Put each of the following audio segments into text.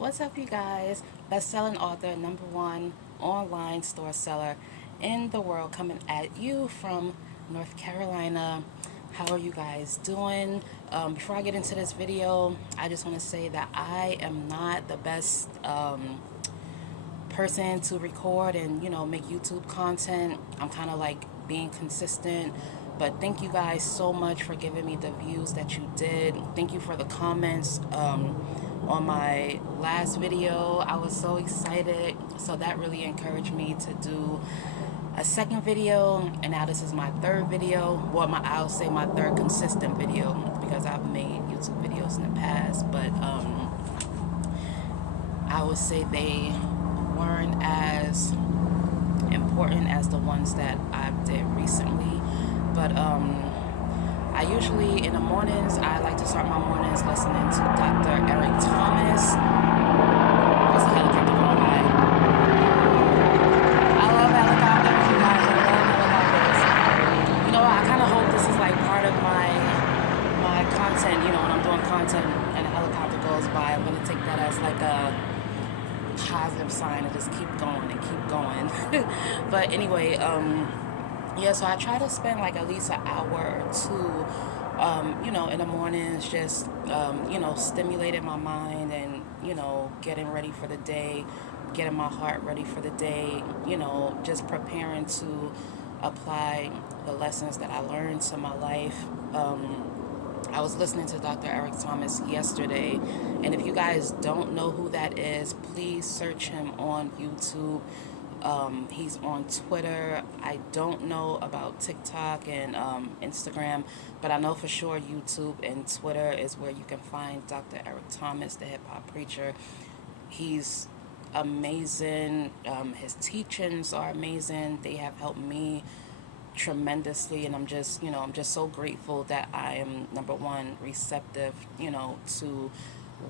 What's up, you guys? Best-selling author, number one online store seller in the world, coming at you from North Carolina. How are you guys doing? Before I get into this video, I just want to say that I am not the best person to record and make YouTube content. I'm kind of like being consistent, but thank you guys so much for giving me the views that you did. Thank you for the comments on my last video. I was so excited, so that really encouraged me to do a second video, and now this is my third video. Well, I'll say my third consistent video, because I've made YouTube videos in the past, but I would say they weren't as important as the ones that I did recently. But I usually, in the mornings, I like to start my mornings listening to Dr. Eric Thomas. There's a helicopter going by. I love helicopters, you guys. I love helicopters. I kind of hope this is like part of my content. When I'm doing content and a helicopter goes by, I'm gonna take that as like a positive sign and just keep going and keep going. But anyway, yeah, so I try to spend like at least an hour or two, in the mornings, just, stimulating my mind and, getting ready for the day, getting my heart ready for the day, just preparing to apply the lessons that I learned to my life. I was listening to Dr. Eric Thomas yesterday, and if you guys don't know who that is, please search him on YouTube. He's on Twitter. I don't know about TikTok and Instagram, but I know for sure YouTube and Twitter is where you can find Dr. Eric Thomas, the hip-hop preacher. He's amazing. His teachings are amazing. They have helped me tremendously, and I'm just so grateful that I am, number one, receptive to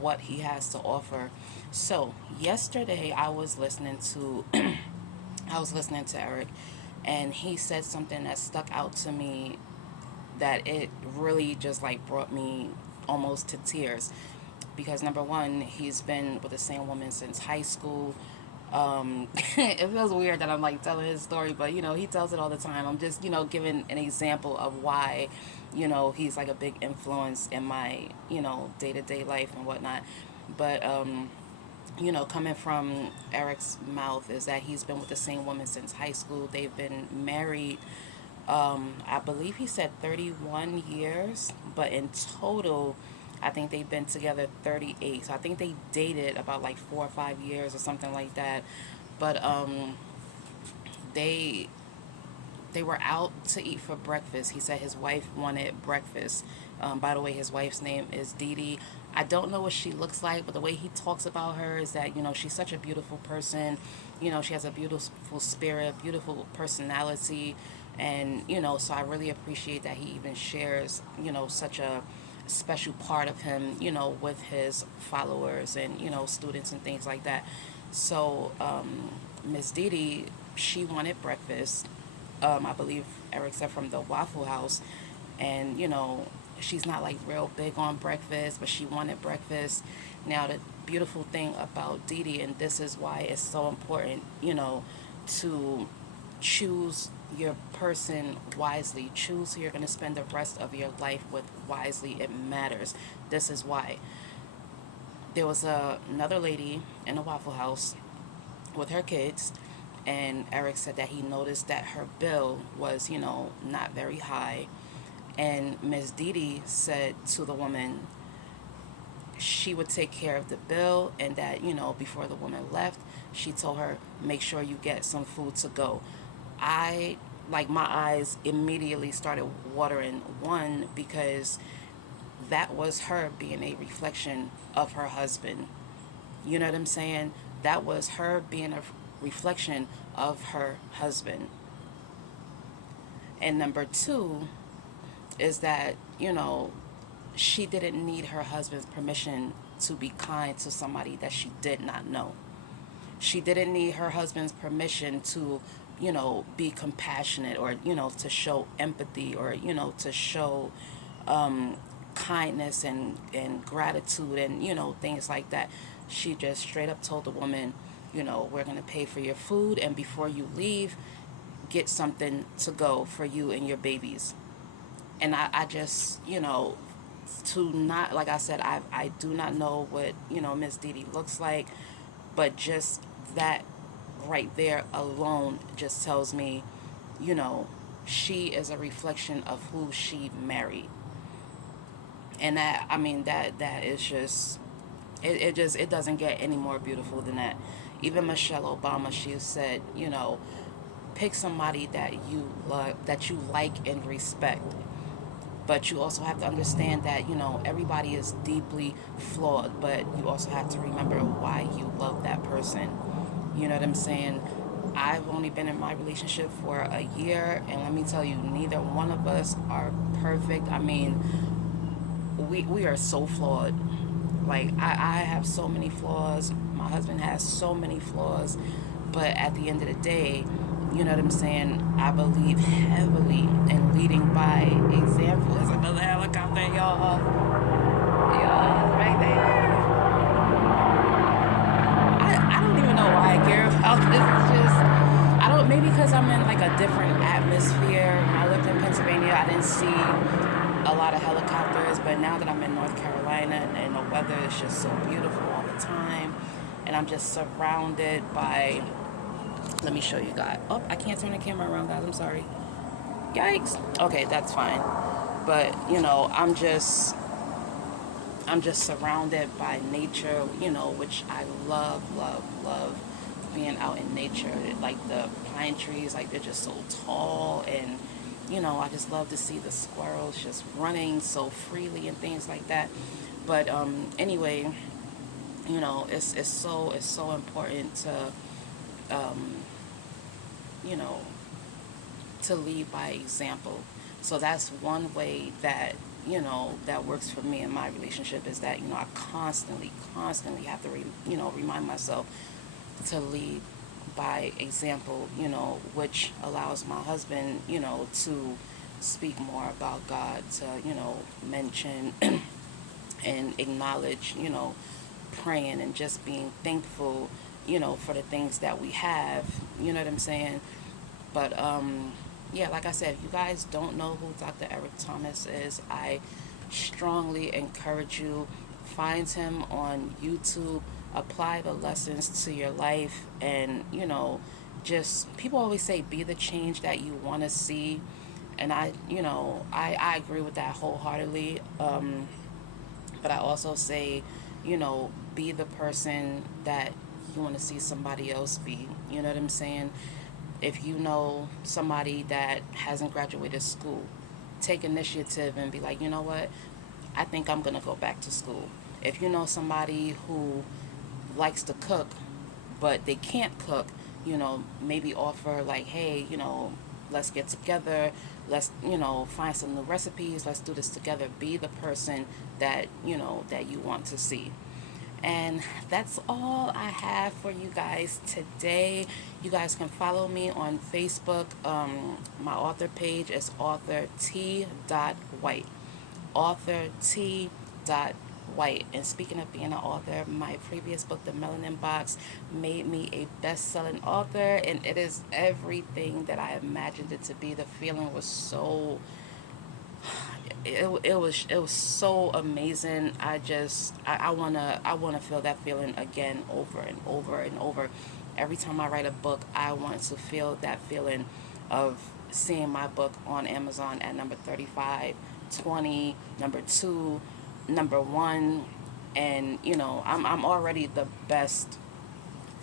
what he has to offer. So yesterday I was listening to Eric, and he said something that stuck out to me, that it really just like brought me almost to tears, because number one, he's been with the same woman since high school. It feels weird that I'm like telling his story, but he tells it all the time. I'm just giving an example of why he's like a big influence in my day-to-day life and whatnot. But coming from Eric's mouth is that he's been with the same woman since high school. They've been married, I believe he said 31 years, but in total I think they've been together 38. So I think they dated about like 4 or 5 years or something like that. But they were out to eat for breakfast. He said his wife wanted breakfast. By the way, his wife's name is Dee Dee. I don't know what she looks like, but the way he talks about her is that, she's such a beautiful person. She has a beautiful spirit, beautiful personality. And, so I really appreciate that he even shares, such a special part of him, with his followers and, students and things like that. So, Miss Dee Dee, she wanted breakfast. I believe Eric said from the Waffle House. And, she's not like real big on breakfast, but she wanted breakfast. Now, the beautiful thing about Dee Dee, and this is why it's so important, to choose your person wisely. Choose who you're going to spend the rest of your life with wisely. It matters. This is why. There was another lady in the Waffle House with her kids, and Eric said that he noticed that her bill was, not very high. And Miss Dee Dee said to the woman she would take care of the bill, and that, before the woman left, she told her, make sure you get some food to go. My eyes immediately started watering. One, because that was her being a reflection of her husband. You know what I'm saying? That was her being a reflection of her husband. And number two is that, she didn't need her husband's permission to be kind to somebody that she did not know. She didn't need her husband's permission to, be compassionate, or, to show empathy, or, to show kindness and gratitude and, things like that. she just straight up told the woman, we're going to pay for your food, and before you leave, get something to go for you and your babies. And I just, to not, like I said, I do not know what, Miss Didi looks like, but just that right there alone just tells me, you know, she is a reflection of who she married. And that, I mean, that is just, it doesn't get any more beautiful than that. Even Michelle Obama, she said, pick somebody that you love, that you like and respect. But you also have to understand that, everybody is deeply flawed, but you also have to remember why you love that person. You know what I'm saying? I've only been in my relationship for a year, and let me tell you, neither one of us are perfect. I mean, we are so flawed. Like, I have so many flaws. My husband has so many flaws. But at the end of the day, you know what I'm saying? I believe heavily in leading by example. There's another helicopter, y'all. Y'all, right there. I don't even know why I care about this. It's just, I don't, maybe because I'm in like a different atmosphere. When I lived in Pennsylvania, I didn't see a lot of helicopters, but now that I'm in North Carolina and the weather is just so beautiful all the time, and I'm just surrounded by, let me show you guys. Oh, I can't turn the camera around, guys. I'm sorry. Yikes. Okay, that's fine. But, I'm just surrounded by nature, which I love, love, love being out in nature. Like the pine trees, like they're just so tall, and I just love to see the squirrels just running so freely and things like that. But anyway, it's so important to um, you know to lead by example. So that's one way that that works for me in my relationship, is that I constantly have to remind myself to lead by example, which allows my husband, to speak more about God, to mention and acknowledge, praying and just being thankful, for the things that we have. You know what I'm saying? But yeah, like I said, if you guys don't know who Dr. Eric Thomas is, I strongly encourage you, find him on YouTube, apply the lessons to your life, and just, people always say be the change that you want to see, and I agree with that wholeheartedly. But I also say, be the person that you want to see somebody else be. You know what I'm saying? If you know somebody that hasn't graduated school, take initiative and be like, you know what? I think I'm going to go back to school. If you know somebody who likes to cook, but they can't cook, maybe offer like, hey, let's get together. Let's, find some new recipes. Let's do this together. Be the person that, that you want to see. And that's all I have for you guys today. You guys can follow me on Facebook. My author page is author T. White. Author T. White. And speaking of being an author, my previous book, The Melanin Box, made me a best-selling author, and it is everything that I imagined it to be. The feeling was so it was so amazing. I wanna feel that feeling again, over and over and over. Every time I write a book, I want to feel that feeling of seeing my book on Amazon at number 35, 20, number 2, number 1, and I'm already the best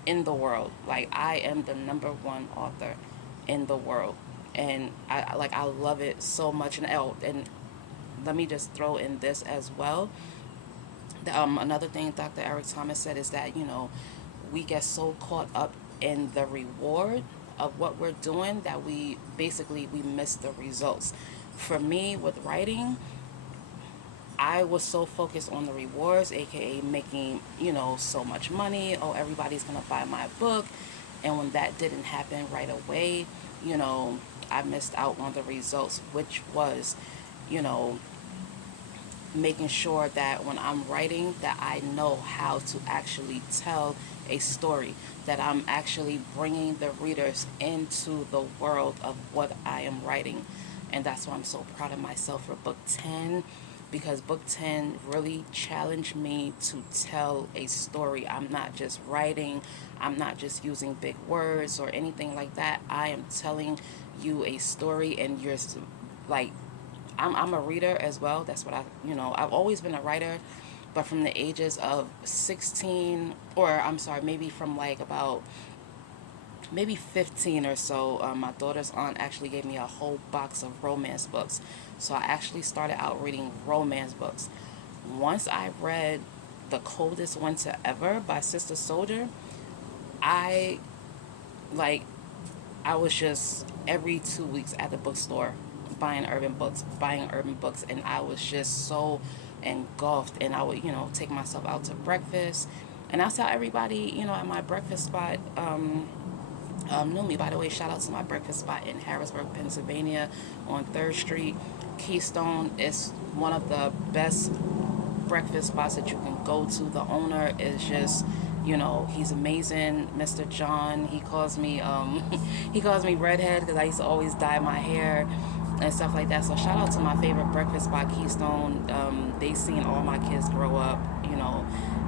in the world. Like, I am the number 1 author in the world, and I love it so much. And let me just throw in this as well. Another thing Dr. Eric Thomas said is that, we get so caught up in the reward of what we're doing that we miss the results. For me, with writing, I was so focused on the rewards, aka making, so much money. Oh, everybody's gonna buy my book. And when that didn't happen right away, you know, I missed out on the results, which was, you know, making sure that when I'm writing that I know how to actually tell a story, that I'm actually bringing the readers into the world of what I am writing. And that's why I'm so proud of myself for book 10, because book 10 really challenged me to tell a story. I'm not just writing, I'm not just using big words or anything like that. I am telling you a story, and you're like, I'm a reader as well. That's what I've always been a writer, but from the ages of 16, or I'm sorry, maybe from like about maybe 15 or so, my daughter's aunt actually gave me a whole box of romance books. So I actually started out reading romance books. Once I read The Coldest Winter Ever by Sister Soldier, I like I was just every 2 weeks at the bookstore buying urban books, and I was just so engulfed. And I would, take myself out to breakfast, and I tell everybody, at my breakfast spot, knew me. By the way, shout out to my breakfast spot in Harrisburg, Pennsylvania, on 3rd Street. Keystone is one of the best breakfast spots that you can go to. The owner is just, he's amazing, Mr. John. He calls me he calls me redhead because I used to always dye my hair and stuff like that. So shout out to my favorite breakfast spot, Keystone. They seen all my kids grow up.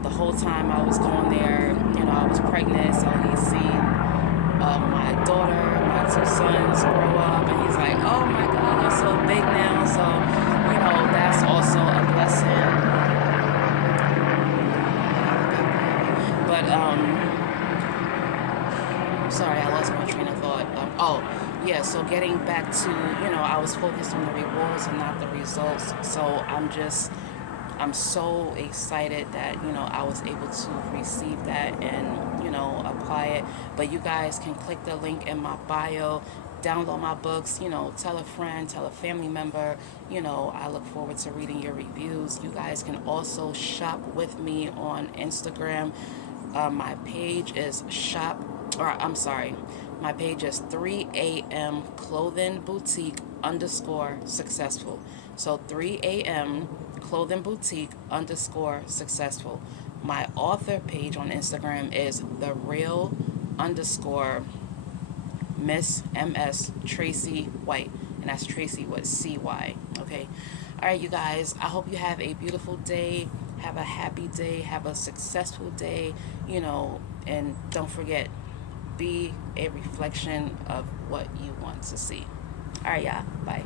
The whole time I was going there, I was pregnant, so he's seen my daughter, my 2 sons grow up, and he's like, oh my God, you're so big now. So, that's also a blessing. But, sorry, I lost my train of thought. Yeah, so getting back to, I was focused on the rewards and not the results. So I'm so excited that, I was able to receive that and, apply it. But you guys can click the link in my bio, download my books, tell a friend, tell a family member. I look forward to reading your reviews. You guys can also shop with me on Instagram. My page is my page is 3am clothing boutique _ successful. So 3am clothing boutique _ successful. My author page on Instagram is the real _ Miss MS Tracy White, and that's Tracy with CY. Okay. All right, you guys. I hope you have a beautiful day. Have a happy day. Have a successful day. And don't forget, be a reflection of what you want to see. All right, y'all. Bye.